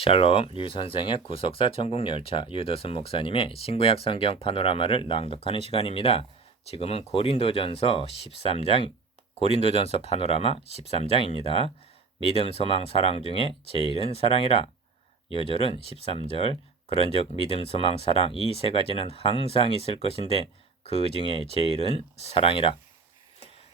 샬롬 류선생의 구속사 천국열차 유더슨 목사님의 신구약 성경 파노라마를 낭독하는 시간입니다. 지금은 고린도전서 파노라마 13장입니다. 믿음, 소망, 사랑 중에 제일은 사랑이라. 요절은 13절 그런즉 믿음, 소망, 사랑 이 세 가지는 항상 있을 것인데 그 중에 제일은 사랑이라.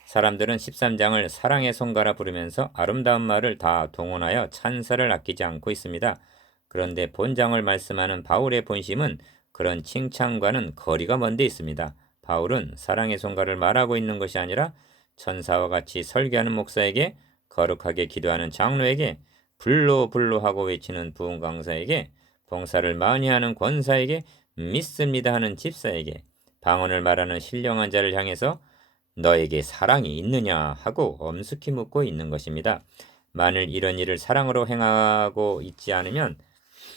사람들은 13장을 사랑의 송가라 부르면서 아름다운 말을 다 동원하여 찬사를 아끼지 않고 있습니다. 그런데 본장을 말씀하는 바울의 본심은 그런 칭찬과는 거리가 먼 데 있습니다. 바울은 사랑의 송가를 말하고 있는 것이 아니라 천사와 같이 설교하는 목사에게, 거룩하게 기도하는 장로에게, 불로불로하고 외치는 부흥 강사에게, 봉사를 많이 하는 권사에게, 믿습니다 하는 집사에게, 방언을 말하는 신령한 자를 향해서 너에게 사랑이 있느냐 하고 엄숙히 묻고 있는 것입니다. 만일 이런 일을 사랑으로 행하고 있지 않으면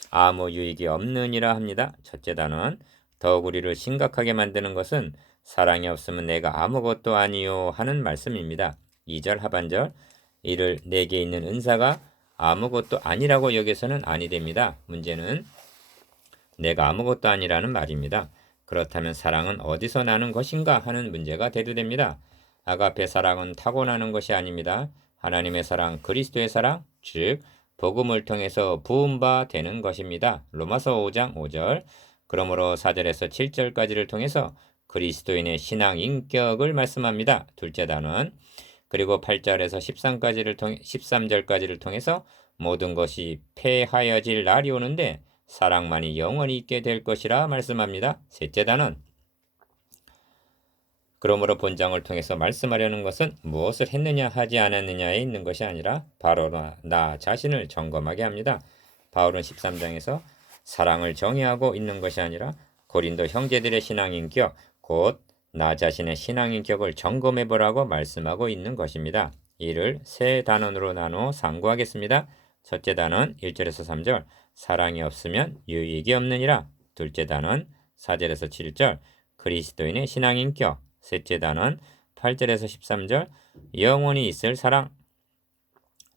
아무 유익이 없느니라 합니다. 첫째 단원, 더욱 우리를 심각하게 만드는 것은 사랑이 없으면 내가 아무것도 아니요 하는 말씀입니다. 2절 하반절, 이를 내게 있는 은사가 아무것도 아니라고 여겨서는 아니 됩니다. 문제는 내가 아무것도 아니라는 말입니다. 그렇다면 사랑은 어디서 나는 것인가 하는 문제가 대두됩니다. 아가페 사랑은 타고나는 것이 아닙니다. 하나님의 사랑, 그리스도의 사랑, 즉 복음을 통해서 부은 바 되는 것입니다. 로마서 5장 5절. 그러므로 4절에서 7절까지를 통해서 그리스도인의 신앙 인격을 말씀합니다. 둘째 단원. 그리고 8절에서 13절까지를 통해서 모든 것이 폐하여질 날이 오는데 사랑만이 영원히 있게 될 것이라 말씀합니다. 셋째 단원. 그러므로 본장을 통해서 말씀하려는 것은 무엇을 했느냐 하지 않았느냐에 있는 것이 아니라 바로 나 자신을 점검하게 합니다. 바울은 13장에서 사랑을 정의하고 있는 것이 아니라 고린도 형제들의 신앙인격, 곧 나 자신의 신앙인격을 점검해보라고 말씀하고 있는 것입니다. 이를 세 단원으로 나누어 상고하겠습니다. 첫째 단원 1절에서 3절, 사랑이 없으면 유익이 없느니라. 둘째 단원 4절에서 7절, 그리스도인의 신앙인격. 셋째 단원 8절에서 13절, 영원히 있을 사랑.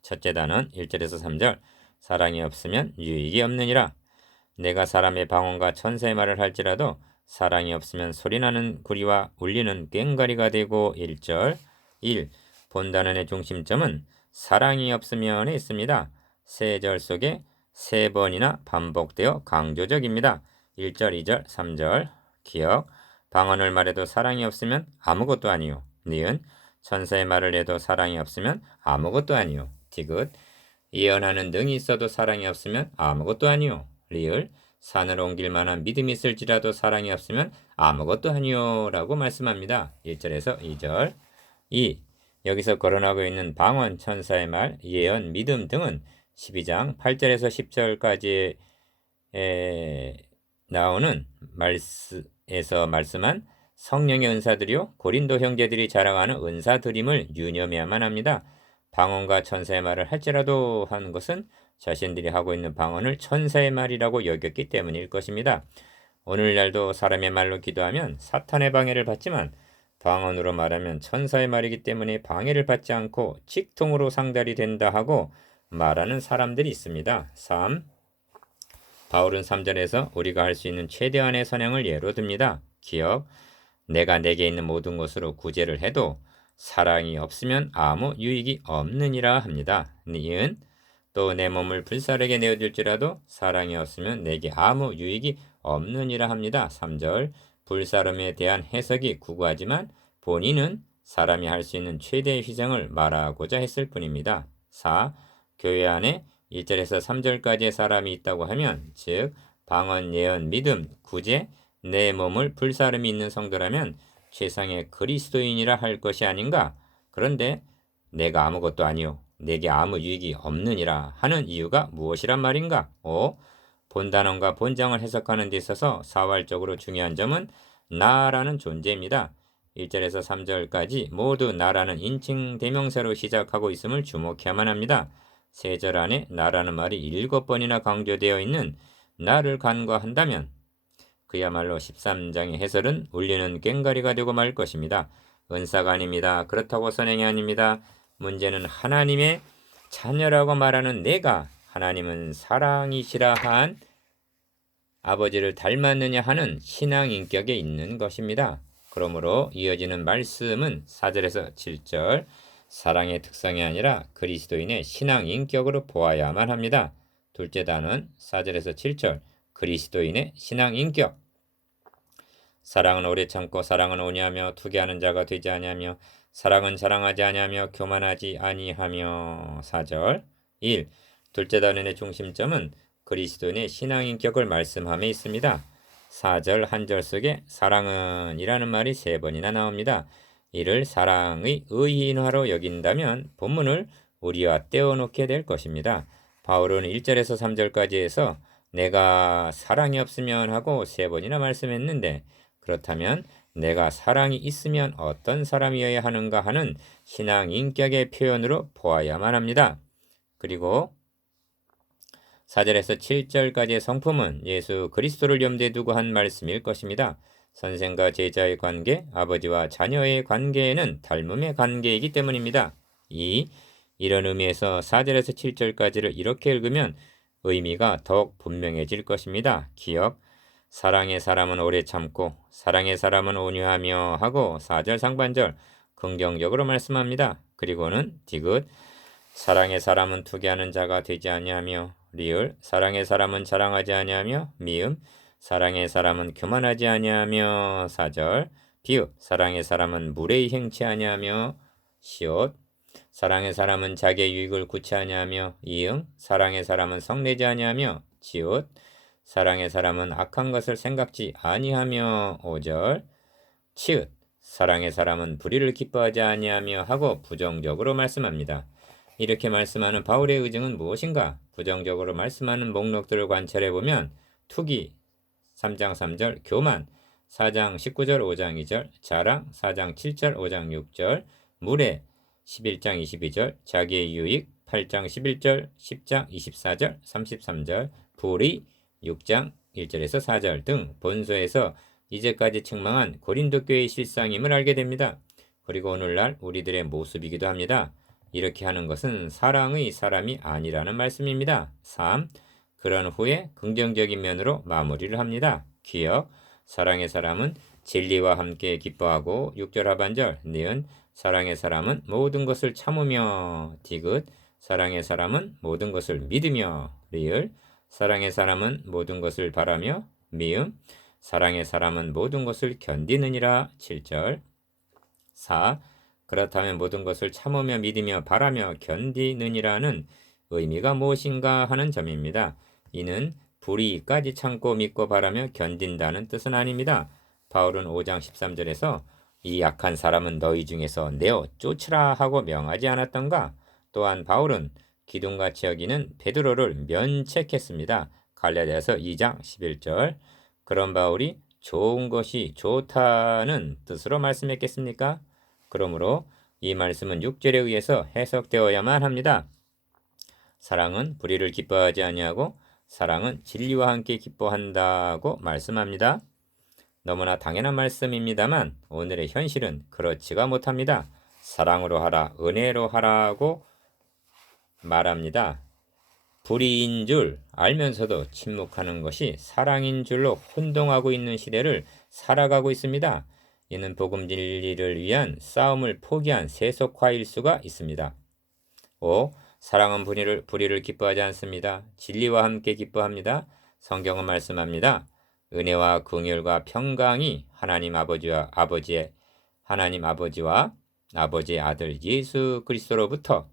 첫째 단원 1절에서 3절, 사랑이 없으면 유익이 없느니라. 내가 사람의 방언과 천사의 말을 할지라도 사랑이 없으면 소리나는 구리와 울리는 꽹과리가 되고. 1절 1. 본단원의 중심점은 사랑이 없으면에 있습니다. 세 절 속에 세 번이나 반복되어 강조적입니다. 1절, 2절, 3절. 기억. 방언을 말해도 사랑이 없으면 아무것도 아니요. 니은. 천사의 말을 해도 사랑이 없으면 아무것도 아니요. 디귿. 예언하는 능이 있어도 사랑이 없으면 아무것도 아니요. 리을. 산을 옮길 만한 믿음이 있을지라도 사랑이 없으면 아무것도 아니요 라고 말씀합니다. 1절에서 2절. 2. 여기서 거론하고 있는 방언, 천사의 말, 예언, 믿음 등은 12장 8절에서 10절까지에 나오는 말씀에서 말씀한 성령의 은사들이요, 고린도 형제들이 자랑하는 은사들임을 유념해야만 합니다. 방언과 천사의 말을 할지라도 하는 것은 자신들이 하고 있는 방언을 천사의 말이라고 여겼기 때문일 것입니다. 오늘날도 사람의 말로 기도하면 사탄의 방해를 받지만 방언으로 말하면 천사의 말이기 때문에 방해를 받지 않고 직통으로 상달이 된다 하고 말하는 사람들이 있습니다. 3. 바울은 3절에서 우리가 할 수 있는 최대한의 선행을 예로 듭니다. 기억. 내가 내게 있는 모든 것으로 구제를 해도 사랑이 없으면 아무 유익이 없느니라 합니다. 니은. 또 내 몸을 불사르게 내어줄지라도 사랑이 없으면 내게 아무 유익이 없느니라 합니다. 3절. 불사름에 대한 해석이 구구하지만 본인은 사람이 할 수 있는 최대의 희생을 말하고자 했을 뿐입니다. 4. 교회 안에 1절에서 3절까지의 사람이 있다고 하면, 즉 방언, 예언, 믿음, 구제, 내 몸을 불사름이 있는 성도라면 최상의 그리스도인이라 할 것이 아닌가. 그런데 내가 아무것도 아니요, 내게 아무 유익이 없느니라 하는 이유가 무엇이란 말인가? 5. 본단원과 본장을 해석하는 데 있어서 사활적으로 중요한 점은 나라는 존재입니다. 1절에서 3절까지 모두 나라는 인칭 대명사로 시작하고 있음을 주목해야만 합니다. 세 절 안에 나라는 말이 7번이나 강조되어 있는 나를 간과한다면 그야말로 13장의 해설은 울리는 꽹과리가 되고 말 것입니다. 은사가 아닙니다. 그렇다고 선행이 아닙니다. 문제는 하나님의 자녀라고 말하는 내가 하나님은 사랑이시라 한 아버지를 닮았느냐 하는 신앙 인격에 있는 것입니다. 그러므로 이어지는 말씀은 4절에서 7절 사랑의 특성이 아니라 그리스도인의 신앙 인격으로 보아야만 합니다. 둘째 단은 4절에서 7절 그리스도인의 신앙 인격. 사랑은 오래 참고 사랑은 온유하며 투기하는 자가 되지 아니하며 사랑은 자랑하지 아니하며 교만하지 아니하며. 4절 1. 둘째 단원의 중심점은 그리스도인의 신앙 인격을 말씀함에 있습니다. 4절 한 절 속에 사랑은 이라는 말이 3번이나 나옵니다. 이를 사랑의 의인화로 여긴다면 본문을 우리와 떼어놓게 될 것입니다. 바울은 1절에서 3절까지 해서 내가 사랑이 없으면 하고 3번이나 말씀했는데, 그렇다면 내가 사랑이 있으면 어떤 사람이어야 하는가 하는 신앙 인격의 표현으로 보아야만 합니다. 그리고 4절에서 7절까지의 성품은 예수 그리스도를 염두에 두고 한 말씀일 것입니다. 선생과 제자의 관계, 아버지와 자녀의 관계에는 닮음의 관계이기 때문입니다. 이런 의미에서 4절에서 7절까지를 이렇게 읽으면 의미가 더욱 분명해질 것입니다. 기억, 사랑의 사람은 오래 참고 사랑의 사람은 온유하며 하고 4절 상반절 긍정적으로 말씀합니다. 그리고는 디귿, 사랑의 사람은 투기하는 자가 되지 아니하며 리을, 사랑의 사람은 자랑하지 아니하며 미음, 사랑의 사람은 교만하지 아니하며 4절 비읍, 사랑의 사람은 무례히 행치 아니하며 시옷, 사랑의 사람은 자기의 유익을 구치 아니하며 이응, 사랑의 사람은 성내지 아니하며 지읒, 사랑의 사람은 악한 것을 생각지 아니하며 5절 치읓, 사랑의 사람은 불의를 기뻐하지 아니하며 하고 부정적으로 말씀합니다. 이렇게 말씀하는 바울의 의증은 무엇인가? 부정적으로 말씀하는 목록들을 관찰해 보면 투기 3장 3절, 교만 4장 19절 5장 2절, 자랑 4장 7절 5장 6절, 무례 11장 22절, 자기의 유익 8장 11절, 10장 24절, 33절, 불의 6장 1절에서 4절 등 본서에서 이제까지 책망한 고린도 교회의 실상임을 알게 됩니다. 그리고 오늘날 우리들의 모습이기도 합니다. 이렇게 하는 것은 사랑의 사람이 아니라는 말씀입니다. 3. 그런 후에 긍정적인 면으로 마무리를 합니다. 기억, 사랑의 사람은 진리와 함께 기뻐하고 6절 하반절 니은, 사랑의 사람은 모든 것을 참으며 디귿, 사랑의 사람은 모든 것을 믿으며 리을, 사랑의 사람은 모든 것을 바라며 미음, 사랑의 사람은 모든 것을 견디느니라 7절 4. 그렇다면 모든 것을 참으며 믿으며 바라며 견디느니라는 의미가 무엇인가 하는 점입니다. 이는 불의까지 참고 믿고 바라며 견딘다는 뜻은 아닙니다. 바울은 5장 13절에서 이 약한 사람은 너희 중에서 내어 쫓으라 하고 명하지 않았던가? 또한 바울은 기둥같이 여기는 베드로를 면책했습니다. 갈라디아서 2장 11절. 그런 바울이 좋은 것이 좋다는 뜻으로 말씀했겠습니까? 그러므로 이 말씀은 6절에 의해서 해석되어야만 합니다. 사랑은 불의를 기뻐하지 아니하고 사랑은 진리와 함께 기뻐한다고 말씀합니다. 너무나 당연한 말씀입니다만 오늘의 현실은 그렇지가 못합니다. 사랑으로 하라, 은혜로 하라고 말합니다. 불의인 줄 알면서도 침묵하는 것이 사랑인 줄로 혼동하고 있는 시대를 살아가고 있습니다. 이는 복음 진리를 위한 싸움을 포기한 세속화일 수가 있습니다. 5. 사랑은 불의를 기뻐하지 않습니다. 진리와 함께 기뻐합니다. 성경은 말씀합니다. 은혜와 긍휼과 평강이 하나님 아버지와 아버지의 아들 예수 그리스도로부터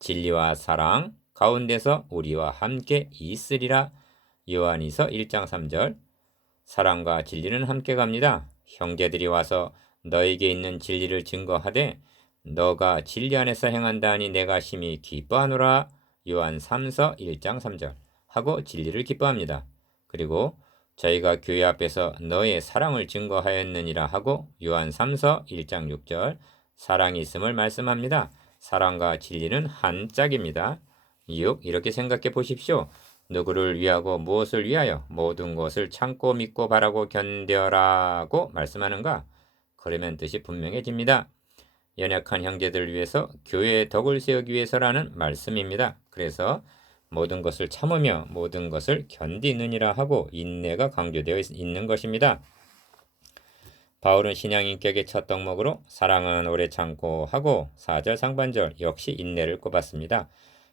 진리와 사랑 가운데서 우리와 함께 있으리라. 요한이서 1장 3절. 사랑과 진리는 함께 갑니다. 형제들이 와서 너에게 있는 진리를 증거하되 너가 진리 안에서 행한다니 내가 심히 기뻐하노라. 요한 3서 1장 3절 하고 진리를 기뻐합니다. 그리고 저희가 교회 앞에서 너의 사랑을 증거하였느니라 하고 요한 3서 1장 6절 사랑이 있음을 말씀합니다. 사랑과 진리는 한 짝입니다. 6. 이렇게 생각해 보십시오. 누구를 위하고 무엇을 위하여 모든 것을 참고 믿고 바라고 견뎌라고 말씀하는가? 그러면 뜻이 분명해집니다. 연약한 형제들을 위해서 교회의 덕을 세우기 위해서라는 말씀입니다. 그래서 모든 것을 참으며 모든 것을 견디느니라 하고 인내가 강조되어 있는 것입니다. 바울은 신앙인격의 첫 덕목으로 사랑은 오래 참고 하고 4절 상반절 역시 인내를 꼽았습니다.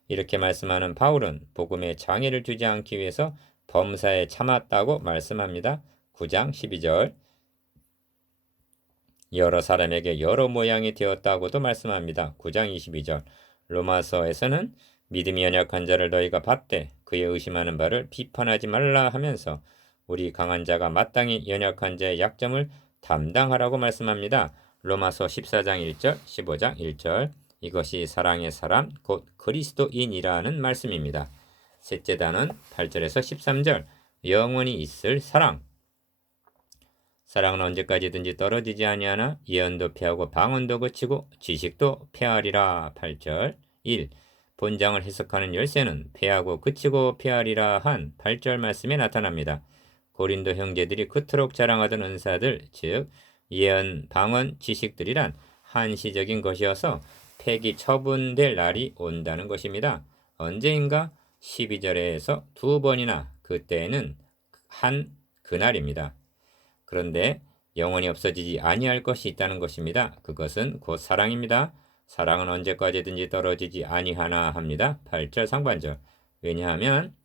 이렇게 말씀하는 바울은 복음에 장애를 주지 않기 위해서 범사에 참았다고 말씀합니다. 9장 12절 여러 사람에게 여러 모양이 되었다고도 말씀합니다. 9장 22절 로마서에서는 믿음이 연약한 자를 너희가 받되 그의 의심하는 바를 비판하지 말라 하면서 우리 강한 자가 마땅히 연약한 자의 약점을 담당하라고 말씀합니다. 로마서 14장 1절 15장 1절 이것이 사랑의 사람 곧 그리스도인이라는 말씀입니다. 셋째 단은 8절에서 13절 영원히 있을 사랑 사랑은 언제까지든지 떨어지지 아니하나 예언도 패하고 방언도 그치고 지식도 패하리라. 8절 1. 본장을 해석하는 열쇠는 패하고 그치고 패하리라 한 8절 말씀에 나타납니다. 고린도 형제들이 그토록 자랑하던 은사들 즉 예언, 방언, 지식들이란 한시적인 것이어서 폐기 처분될 날이 온다는 것입니다. 언제인가? 12절에서 두 번이나 그때는 한 그날입니다. 그런데 영원히 없어지지 아니할 것이 있다는 것입니다. 그것은 곧 사랑입니다. 사랑은 언제까지든지 떨어지지 아니하나 합니다. 8절 상반절 왜냐하면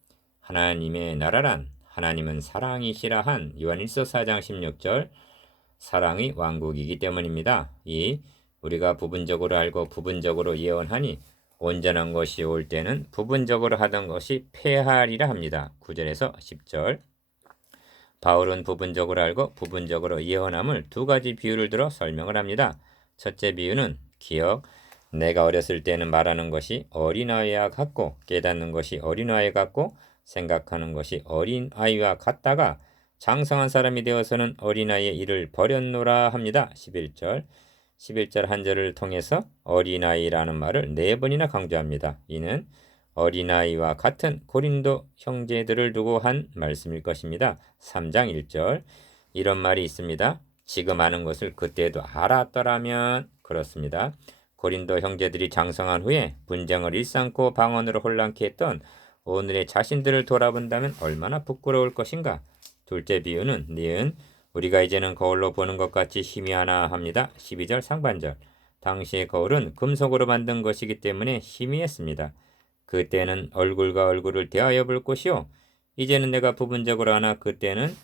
하나님의 나라란 하나님은 사랑이시라 한 요한일서 4장 16절 사랑의 왕국이기 때문입니다. 이 우리가 부분적으로 알고 부분적으로 예언하니 온전한 것이 올 때는 부분적으로 하던 것이 패하리라 합니다. 9절에서 10절 바울은 부분적으로 알고 부분적으로 예언함을 두 가지 비유를 들어 설명을 합니다. 첫째 비유는 기억, 내가 어렸을 때는 말하는 것이 어린아이와 같고 깨닫는 것이 어린아이 같고 생각하는 것이 어린아이와 같다가 장성한 사람이 되어서는 어린아이의 일을 버렸노라 합니다. 11절 한 절을 통해서 어린아이라는 말을 4번이나 강조합니다. 이는 어린아이와 같은 고린도 형제들을 두고 한 말씀일 것입니다. 3장 1절 이런 말이 있습니다. 지금 아는 것을 그때도 알았더라면 그렇습니다. 고린도 형제들이 장성한 후에 분쟁을 일삼고 방언으로 혼란케 했던 오늘의 자신들을 돌아본다면 얼마나 부끄러울 것인가. 둘째 비유는 니은 우리가 이제는 거울로 보는 것 같이 희미하나 합니다. 12절 상반절 당시의 거울은 금속으로 만든 것이기 때문에 희미했습니다. 그때는 얼굴과 얼굴을 대하여 볼 것이요 이제는 내가 부분적으로 하나 그때는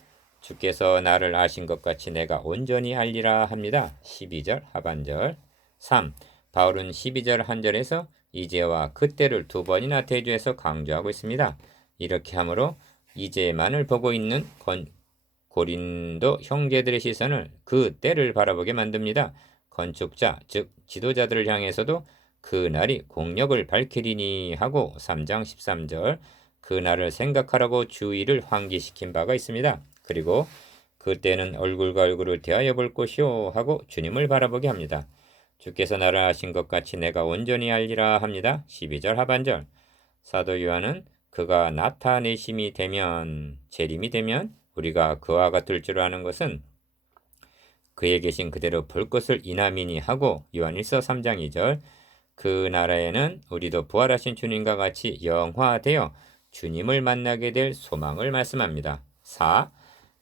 주께서 나를 아신 것 같이 내가 온전히 알리라 합니다. 12절 하반절 3. 바울은 12절 한절에서 이제와 그때를 두 번이나 대조해서 강조하고 있습니다. 이렇게 하므로 이제만을 보고 있는 고린도 형제들의 시선을 그 때를 바라보게 만듭니다. 건축자 즉 지도자들을 향해서도 그 날이 공력을 밝히리니 하고 3장 13절 그 날을 생각하라고 주의를 환기시킨 바가 있습니다. 그리고 그때는 얼굴과 얼굴을 대하여 볼 것이요 하고 주님을 바라보게 합니다. 주께서 나를 아신 것 같이 내가 온전히 알리라 합니다. 12절 하반절 사도 요한은 그가 나타내심이 되면 재림이 되면 우리가 그와 같을 줄 아는 것은 그에 계신 그대로 볼 것을 이남이니 하고 요한일서 3장 2절 그 나라에는 우리도 부활하신 주님과 같이 영화되어 주님을 만나게 될 소망을 말씀합니다. 4.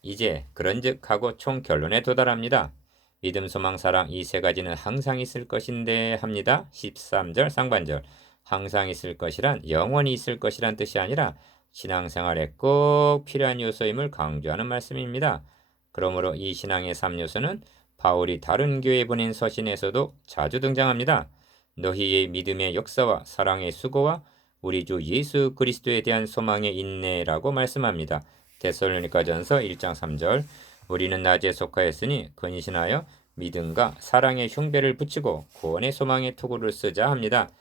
이제 그런즉 하고 총 결론에 도달합니다. 믿음, 소망, 사랑 이 세 가지는 항상 있을 것인데 합니다. 13절 상반절 항상 있을 것이란 영원히 있을 것이란 뜻이 아니라 신앙생활에 꼭 필요한 요소임을 강조하는 말씀입니다. 그러므로 이 신앙의 3요소는 바울이 다른 교회에 보낸 서신에서도 자주 등장합니다. 너희의 믿음의 역사와 사랑의 수고와 우리 주 예수 그리스도에 대한 소망의 인내라고 말씀합니다. 데살로니가전서 1장 3절 우리는 낮에 속하였으니 근신하여 믿음과 사랑의 흉배를 붙이고 구원의 소망의 투구를 쓰자 합니다.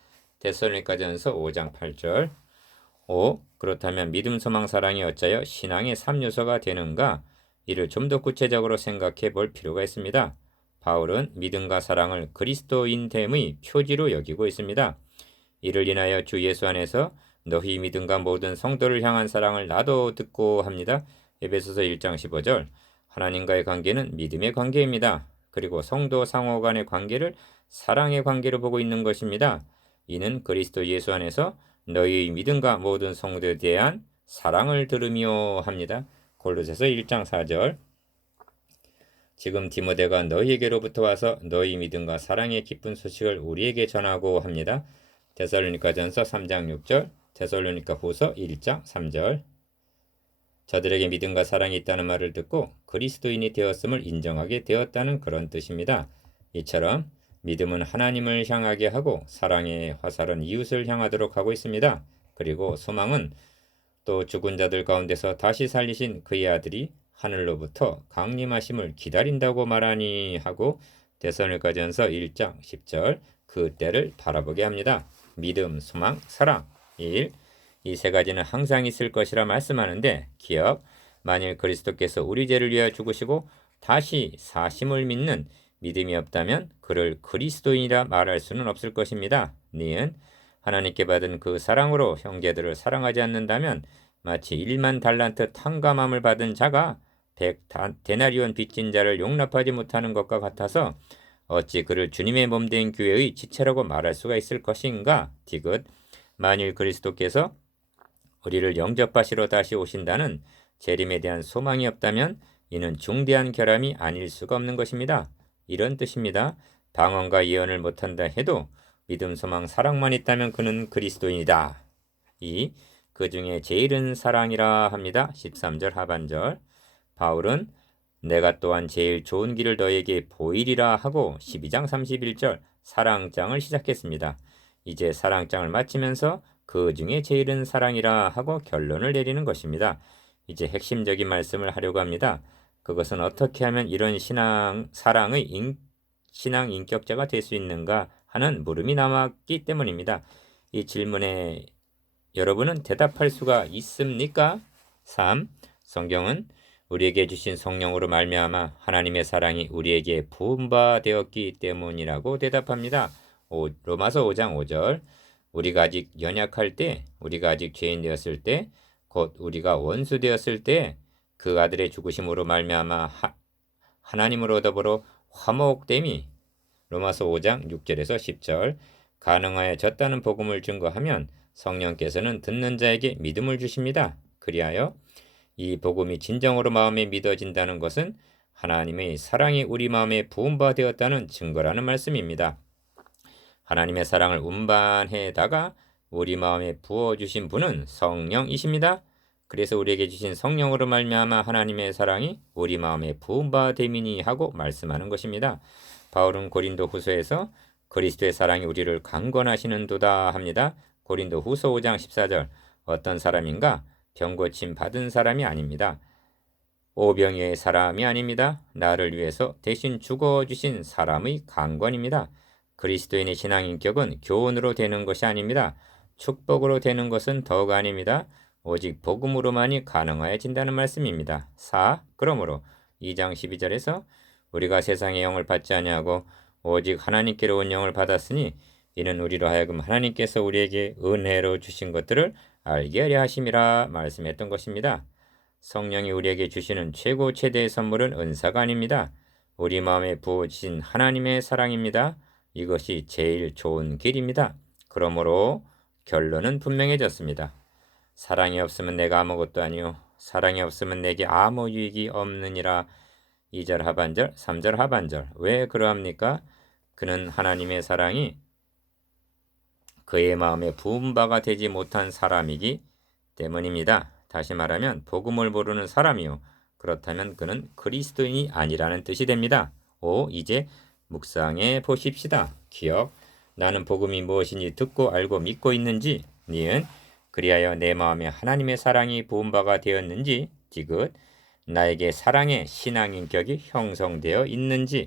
데살로니가전서 5장 8절 5. 그렇다면 믿음, 소망, 사랑이 어찌하여 신앙의 3요소가 되는가? 이를 좀 더 구체적으로 생각해 볼 필요가 있습니다. 바울은 믿음과 사랑을 그리스도인됨의 표지로 여기고 있습니다. 이를 인하여 주 예수 안에서 너희 믿음과 모든 성도를 향한 사랑을 나도 듣고 합니다. 에베소서 1장 15절 하나님과의 관계는 믿음의 관계입니다. 그리고 성도 상호 간의 관계를 사랑의 관계로 보고 있는 것입니다. 이는 그리스도 예수 안에서 너희의 믿음과 모든 성도에 대한 사랑을 들으며 합니다. 골로새서 1장 4절. 지금 디모데가 너희에게로부터 와서 너희 믿음과 사랑의 기쁜 소식을 우리에게 전하고 합니다. 데살로니가전서 3장 6절, 데살로니가 후서 1장 3절. 저들에게 믿음과 사랑이 있다는 말을 듣고 그리스도인이 되었음을 인정하게 되었다는 그런 뜻입니다. 이처럼 믿음은 하나님을 향하게 하고 사랑의 화살은 이웃을 향하도록 하고 있습니다. 그리고 소망은 또 죽은 자들 가운데서 다시 살리신 그의 아들이 하늘로부터 강림하심을 기다린다고 말하니 하고 데살로니가전서 1장 10절 그 때를 바라보게 합니다. 믿음, 소망, 사랑 1. 이 세 가지는 항상 있을 것이라 말씀하는데 기억, 만일 그리스도께서 우리 죄를 위하여 죽으시고 다시 사심을 믿는 믿음이 없다면 그를 그리스도인이라 말할 수는 없을 것입니다. 니은 하나님께 받은 그 사랑으로 형제들을 사랑하지 않는다면 마치 1만 달란트 탕감함을 받은 자가 100데나리온 빚진 자를 용납하지 못하는 것과 같아서 어찌 그를 주님의 몸된 교회의 지체라고 말할 수가 있을 것인가? 디귿 만일 그리스도께서 우리를 영접하시러 다시 오신다는 재림에 대한 소망이 없다면 이는 중대한 결함이 아닐 수가 없는 것입니다. 이런 뜻입니다. 방언과 예언을 못한다 해도 믿음, 소망, 사랑만 있다면 그는 그리스도인이다. 2. 그 중에 제일은 사랑이라 합니다. 13절 하반절. 바울은 내가 또한 제일 좋은 길을 너에게 보이리라 하고 12장 31절 사랑장을 시작했습니다. 이제 사랑장을 마치면서 그 중에 제일은 사랑이라 하고 결론을 내리는 것입니다. 이제 핵심적인 말씀을 하려고 합니다. 그것은 어떻게 하면 이런 사랑의 신앙 인격자가 될 수 있는가 하는 물음이 남았기 때문입니다. 이 질문에 여러분은 대답할 수가 있습니까? 3. 성경은 우리에게 주신 성령으로 말미암아 하나님의 사랑이 우리에게 부음받되었기 때문이라고 대답합니다. 로마서 5장 5절 우리가 아직 연약할 때, 우리가 아직 죄인 되었을 때, 곧 우리가 원수 되었을 때 그 아들의 죽으심으로 말미암아 하나님으로 더불어 화목됨이 로마서 5장 6절에서 10절 가능하여졌다는 복음을 증거하면 성령께서는 듣는 자에게 믿음을 주십니다. 그리하여 이 복음이 진정으로 마음에 믿어진다는 것은 하나님의 사랑이 우리 마음에 부음받되었다는 증거라는 말씀입니다. 하나님의 사랑을 운반해다가 우리 마음에 부어주신 분은 성령이십니다. 그래서 우리에게 주신 성령으로 말미암아 하나님의 사랑이 우리 마음에 부음받됨이니 하고 말씀하는 것입니다. 바울은 고린도 후서에서 그리스도의 사랑이 우리를 강권하시는도다 합니다. 고린도 후서 5장 14절 어떤 사람인가? 병고침 받은 사람이 아닙니다. 오병이의 사람이 아닙니다. 나를 위해서 대신 죽어주신 사람의 강권입니다. 그리스도인의 신앙인격은 교훈으로 되는 것이 아닙니다. 축복으로 되는 것은 더욱 아닙니다. 오직 복음으로만이 가능하여진다는 말씀입니다. 4. 그러므로 2장 12절에서 우리가 세상의 영을 받지 아니하고 오직 하나님께로 온 영을 받았으니 이는 우리로 하여금 하나님께서 우리에게 은혜로 주신 것들을 알게 하려 하심이라 말씀했던 것입니다. 성령이 우리에게 주시는 최고 최대의 선물은 은사가 아닙니다. 우리 마음에 부어주신 하나님의 사랑입니다. 이것이 제일 좋은 길입니다. 그러므로 결론은 분명해졌습니다. 사랑이 없으면 내가 아무것도 아니요 사랑이 없으면 내게 아무 유익이 없느니라. 2절 하반절 3절 하반절 왜 그러합니까? 그는 하나님의 사랑이 그의 마음에 부은 바가 되지 못한 사람이기 때문입니다. 다시 말하면 복음을 모르는 사람이요 그렇다면 그는 그리스도인이 아니라는 뜻이 됩니다. 이제 묵상해 보십시다. 기억 나는 복음이 무엇인지 듣고 알고 믿고 있는지. 니은 그리하여 내 마음에 하나님의 사랑이 부은 바가 되었는지. 디귿 나에게 사랑의 신앙인격이 형성되어 있는지.